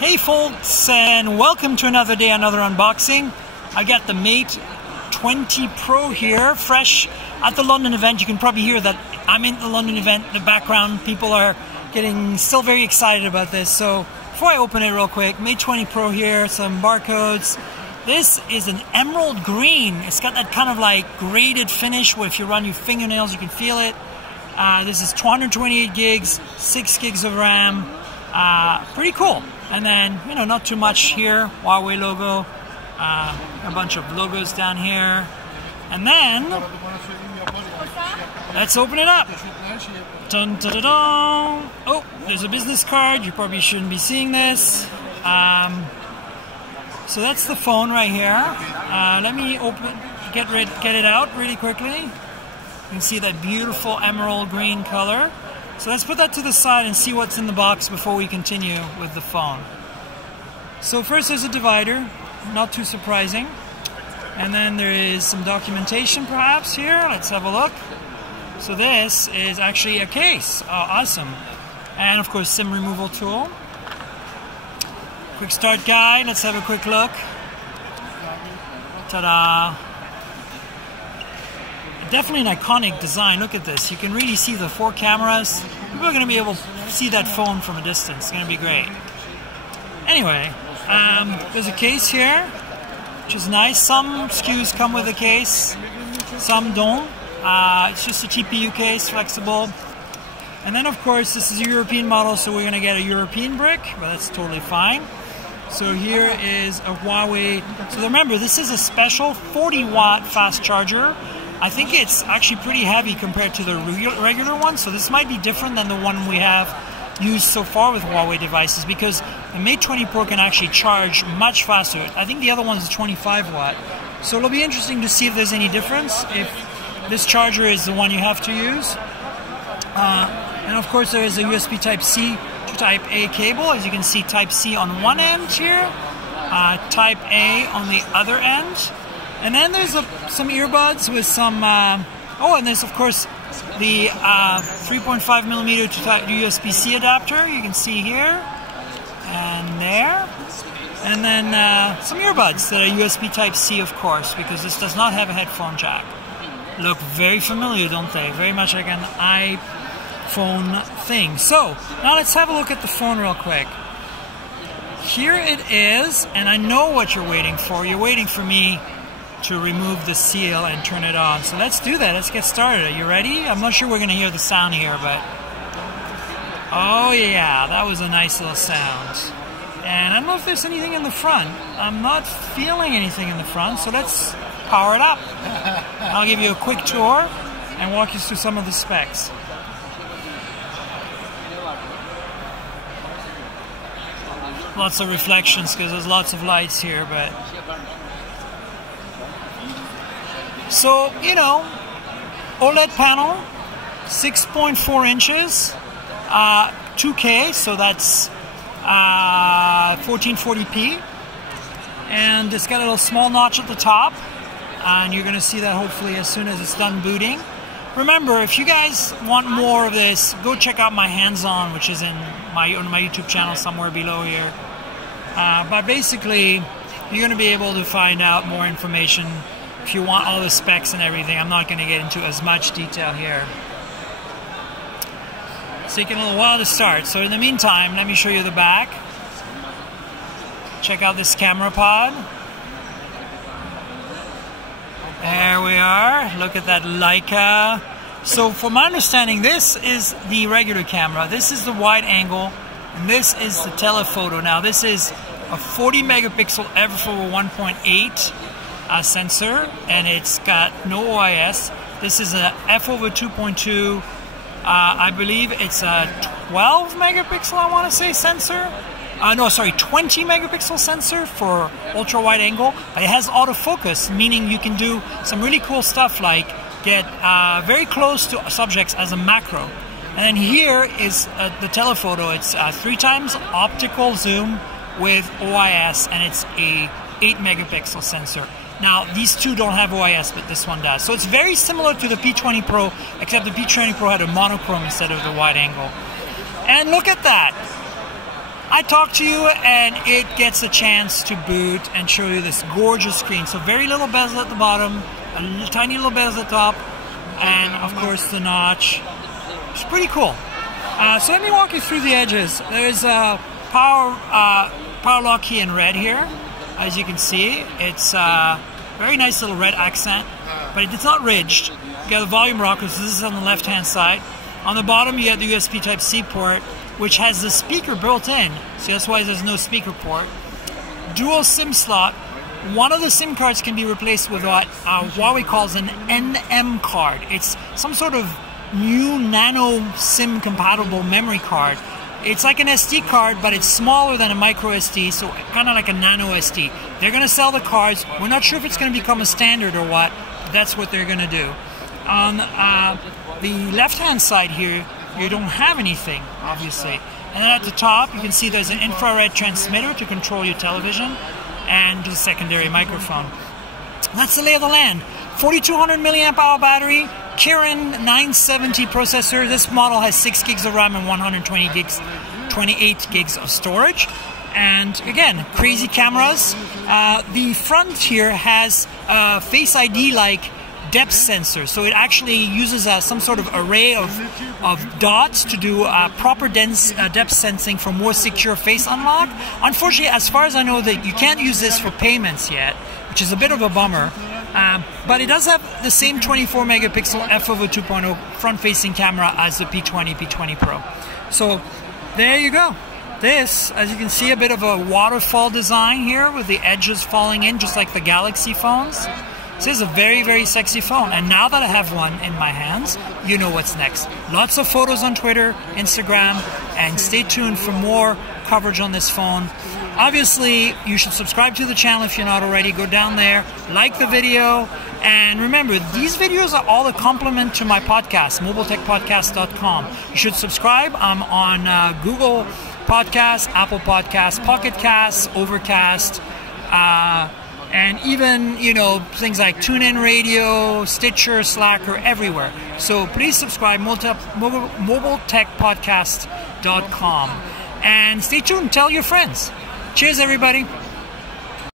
Hey folks, and welcome to another day, another unboxing. I got the Mate 20 Pro here, fresh at the London event. You can probably hear that I'm in the London event. In the background, people are getting still very excited about this. So before I open it real quick, Mate 20 Pro here, some barcodes. This is an emerald green. It's got that kind of like graded finish where if you run your fingernails, you can feel it. This is 228 gigs, 6 gigs of RAM. Pretty cool. And then, you know, not too much here. Huawei logo. A bunch of logos down here. And then, let's open it up. Dun, dun, dun, dun. Oh, there's a business card. You probably shouldn't be seeing this. So that's the phone right here. Let me get it out really quickly. You can see that beautiful emerald green color. So let's put that to the side and see what's in the box before we continue with the phone. So first there's a divider, not too surprising. And then there is some documentation perhaps here. Let's have a look. So this is actually a case. Oh, awesome. And of course SIM removal tool. Quick start guide, let's have a quick look. Ta-da! Definitely an iconic design. Look at this. You can really see the 4 cameras. People are going to be able to see that phone from a distance. It's going to be great. Anyway, there's a case here, which is nice. Some SKUs come with a case, some don't. It's just a TPU case, flexible. And then, of course, this is a European model, so we're going to get a European brick, but that's totally fine. So here is a Huawei. So remember, this is a special 40-watt fast charger. I think it's actually pretty heavy compared to the regular one, so this might be different than the one we have used so far with Huawei devices, because the Mate 20 Pro can actually charge much faster. I think the other one is 25 watt. So it'll be interesting to see if there's any difference, if this charger is the one you have to use. And of course there is a USB Type-C to Type-A cable. As you can see, Type-C on one end here, Type-A on the other end. And then there's some earbuds with some, oh, and there's of course the 3.5mm to USB-C adapter, you can see here, and there. And then some earbuds that are USB Type-C, of course, because this does not have a headphone jack. Look very familiar, don't they? Very much like an iPhone thing. So, now let's have a look at the phone real quick. Here it is, and I know what you're waiting for. You're waiting for me to remove the seal and turn it on. So let's do that. Let's get started. Are you ready? I'm not sure we're going to hear the sound here, but oh yeah, that was a nice little sound. And I don't know if there's anything in the front. I'm not feeling anything in the front, so let's power it up. I'll give you a quick tour and walk you through some of the specs. Lots of reflections because there's lots of lights here, but so, you know, OLED panel, 6.4 inches, 2K, so that's 1440p. And it's got a little small notch at the top, and you're going to see that hopefully as soon as it's done booting. Remember, if you guys want more of this, go check out my hands-on, which is on my YouTube channel somewhere below here. But basically, you're going to be able to find out more information. If you want all the specs and everything, I'm not going to get into as much detail here. It's taking a little while to start. So in the meantime, let me show you the back. Check out this camera pod. There we are. Look at that Leica. So from my understanding, this is the regular camera. This is the wide angle. And this is the telephoto. Now this is a 40 megapixel f/4 1.8 sensor, and it's got no OIS. This is a f/2.2. I believe it's a 12 megapixel, I want to say, sensor. No, sorry, 20 megapixel sensor for ultra wide angle. It has autofocus, meaning you can do some really cool stuff like get very close to subjects as a macro. And then here is the telephoto. It's 3 times optical zoom with OIS, and it's a 8 megapixel sensor. Now, these two don't have OIS, but this one does. So it's very similar to the P20 Pro, except the P20 Pro had a monochrome instead of the wide angle. And look at that. I talk to you and it gets a chance to boot and show you this gorgeous screen. So very little bezel at the bottom, a tiny little bezel at the top, and of course the notch. It's pretty cool. So let me walk you through the edges. There's a power lock key in red here. As you can see, it's a very nice little red accent, but it's not ridged. You got the volume rocker, so this is on the left hand side. On the bottom you have the USB Type-C port, which has the speaker built in, so that's why there's no speaker port. Dual SIM slot. One of the SIM cards can be replaced with what Huawei calls an NM card. It's some sort of new nano SIM compatible memory card. It's like an SD card, but it's smaller than a micro SD, so kind of like a nano SD. They're going to sell the cards. We're not sure if it's going to become a standard or what, but that's what they're going to do. On the left-hand side here, you don't have anything, obviously. And then at the top, you can see there's an infrared transmitter to control your television and a secondary microphone. That's the lay of the land. 4200 milliamp hour battery, Kirin 970 processor. This model has 6 gigs of RAM and 128 gigs of storage. And again, crazy cameras. The front here has Face ID-like depth sensor, so it actually uses some sort of array of dots to do proper depth sensing for more secure face unlock. Unfortunately, as far as I know, that you can't use this for payments yet, which is a bit of a bummer. But it does have the same 24 megapixel f/2.0 front-facing camera as the P20, P20 Pro. So there you go. This, as you can see, a bit of a waterfall design here with the edges falling in, just like the Galaxy phones. This is a very, very sexy phone, and now that I have one in my hands, you know what's next. Lots of photos on Twitter, Instagram, and stay tuned for more coverage on this phone. Obviously, you should subscribe to the channel if you're not already. Go down there, like the video, and remember, these videos are all a complement to my podcast, mobiletechpodcast.com. You should subscribe. I'm on Google Podcasts, Apple Podcasts, Pocket Casts, Overcast, and even, you know, things like TuneIn Radio, Stitcher, Slacker, everywhere. So please subscribe, mobiletechpodcast.com. And stay tuned, tell your friends. Cheers, everybody.